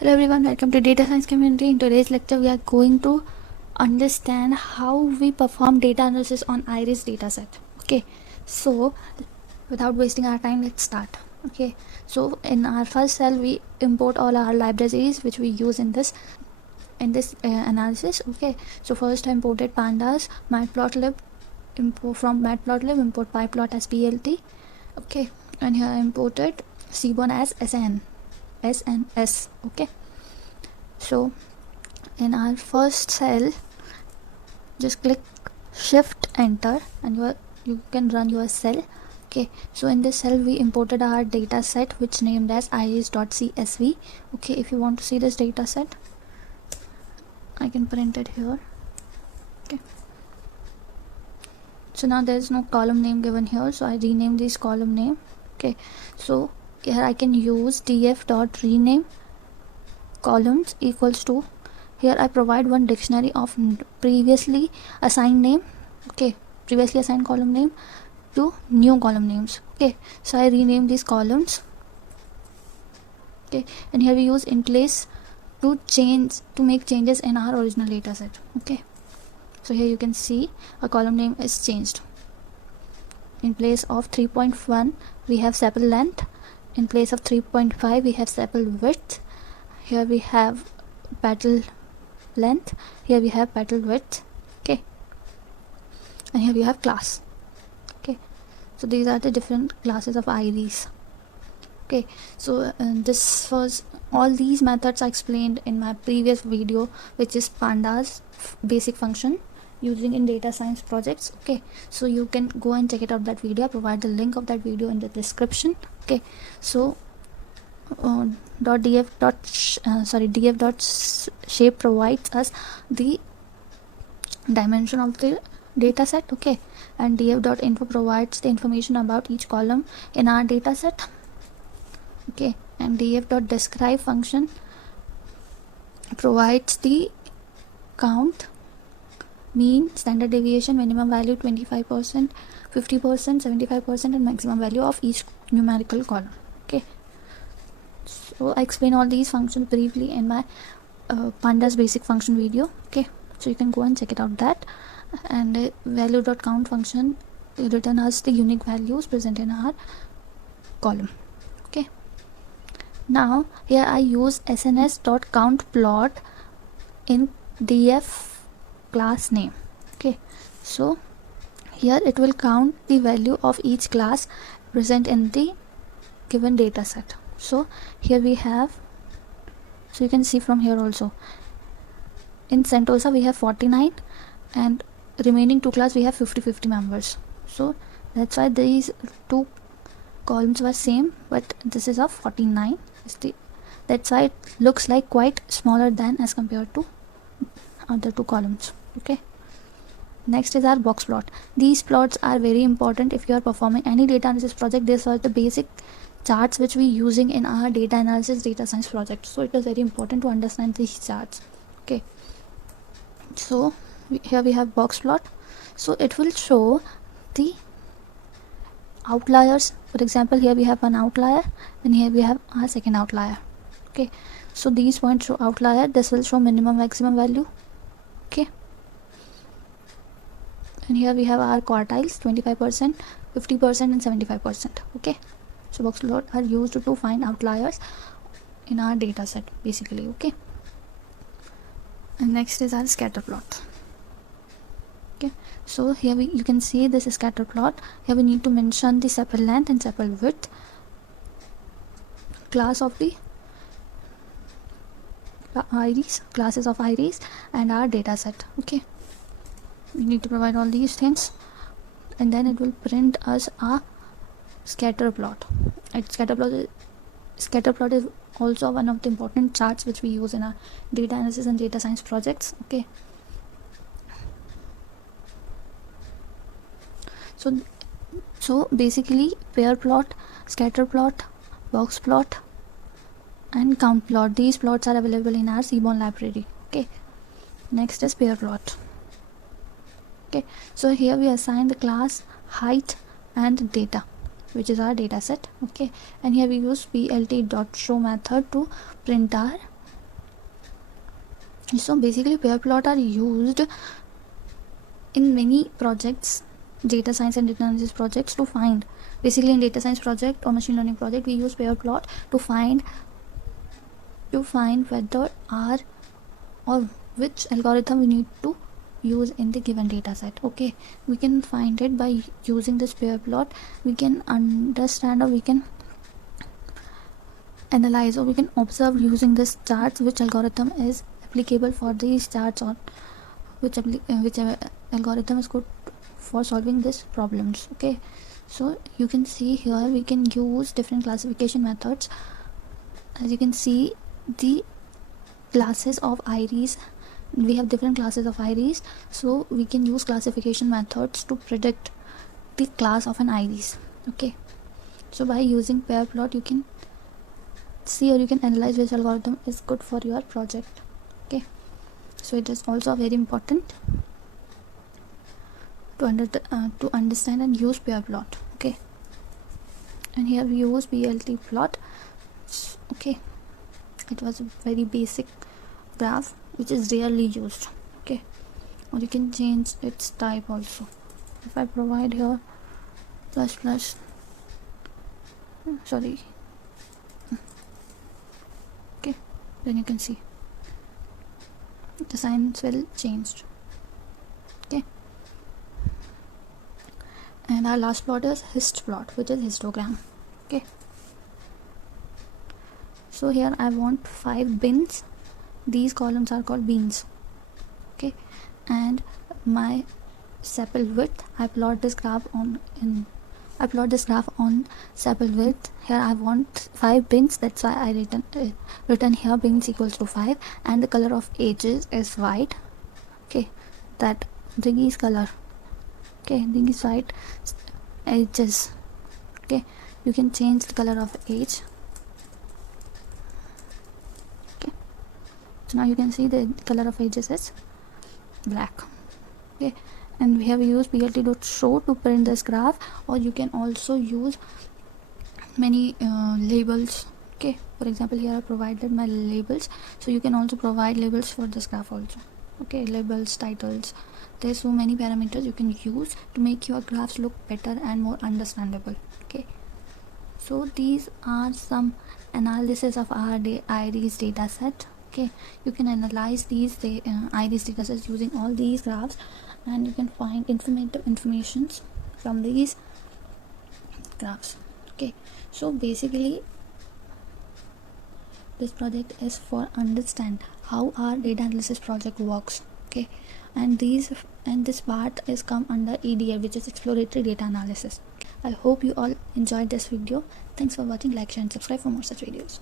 Hello everyone, welcome to Data Science Community. In today's lecture, we are going to understand how we perform data analysis on Iris dataset. Okay, so without wasting our time, let's start. Okay, so in our first cell, we import all our libraries which we use in this analysis. Okay, so first I imported Pandas, matplotlib, from matplotlib import pyplot as plt. Okay, and here I imported seaborn as SNS. Okay, so in our first cell, just click shift enter and you can run your cell. Okay, so in this cell we imported our data set which named as iris.csv. okay, if you want to see this data set, I can print it here. Okay, so now there is no column name given here, so I rename this column name. Okay, so here I can use df.rename columns equals to, here I provide one dictionary of previously assigned name, okay, previously assigned column name to new column names. Okay, so I rename these columns. Okay, and here we use in place to make changes in our original data set. Okay, so here you can see a column name is changed. In place of 3.1 we have sepal length, in place of 3.5 we have sepal width, here we have petal length, here we have petal width. Okay, and here we have class. Okay, so these are the different classes of iris. Okay, so this was all these methods I explained in my previous video, which is Pandas basic function using in data science projects. Okay, so you can go and check it out, that video. I provide the link of that video in the description. Okay, so df.shape provides us the dimension of the data set. Okay, and df.info provides the information about each column in our data set. Okay, and df.describe function provides the count, mean, standard deviation, minimum value, 25%, 50%, 75%, and maximum value of each numerical column. Okay, so I explain all these functions briefly in my Pandas basic function video. Okay, so you can go and check it out that. And value.count function return us the unique values present in our column. Okay, now here I use sns.countplot in df class name. Okay, so here it will count the value of each class present in the given data set. So here we have, so you can see from here also, in Sentosa we have 49 and remaining two class we have 50 members. So that's why these two columns were same, but this is of 49. That's why it looks like quite smaller than as compared to other two columns. Okay, next is our box plot. These plots are very important if you are performing any data analysis project. These are the basic charts which we using in our data analysis data science project, so it is very important to understand these charts. Okay, so here we have box plot, so it will show the outliers. For example, here we have one outlier and here we have our second outlier. Okay, so these points show outlier, this will show minimum maximum value. Okay, and here we have our quartiles, 25%, 50%, and 75%. Okay, so box plot are used to find outliers in our data set basically. Okay, and next is our scatter plot. Okay, so here you can see this is scatter plot. Here we need to mention the sepal length and sepal width, class of the iris, classes of iris, and our data set. Okay, we need to provide all these things, and then it will print us a scatter plot. Scatter plot is also one of the important charts which we use in our data analysis and data science projects. Okay, so basically pair plot, scatter plot, box plot, and count plot, these plots are available in our seaborn library. Okay, next is pair plot. Okay, so here we assign the class height and data, which is our data set. Okay, and here we use plt.show method to print our So basically pair plot are used in many projects, data science and data analysis projects, to find, basically in data science project or machine learning project, we use pair plot to find whether our or which algorithm we need to use in the given data set. Okay, we can find it by using this pair plot. We can understand, or we can analyze, or we can observe using this charts which algorithm is applicable for these charts, or whichever algorithm is good for solving these problems. Okay, so you can see here we can use different classification methods. As you can see, the classes of iris, we have different classes of iris, so we can use classification methods to predict the class of an iris. Okay, so by using pair plot you can see, or you can analyze which algorithm is good for your project. Okay, so it is also very important to understand and use pair plot. Okay, and here we use BLT plot. Okay, it was a very basic graph which is rarely used. Okay, or you can change its type also. If I provide here plus sorry, okay, then you can see the signs will changed. Okay, and our last plot is hist plot, which is histogram. Okay, so here I want 5 bins. These columns are called beans. Okay, and my sepal width, I plot this graph on sepal width. Here I want 5 bins, that's why I written here bins equals to 5, and the color of edges is white. Okay, that these color. Okay, these white edges. Okay, you can change the color of edge. Okay, so now you can see the color of edges is black. Okay, and we have used plt.show to print this graph, or you can also use many labels. Okay, for example, here I provided my labels, so you can also provide labels for this graph also. Okay, labels, titles, there's so many parameters you can use to make your graphs look better and more understandable. Okay, so these are some analysis of our iris data set. Okay, you can analyze these iris data sets using all these graphs, and you can find informative informations from these graphs. Okay, so basically this project is for understand how our data analysis project works. Okay, and this part is come under EDA, which is exploratory data analysis. I hope you all enjoyed this video. Thanks for watching. Like, share and subscribe for more such videos.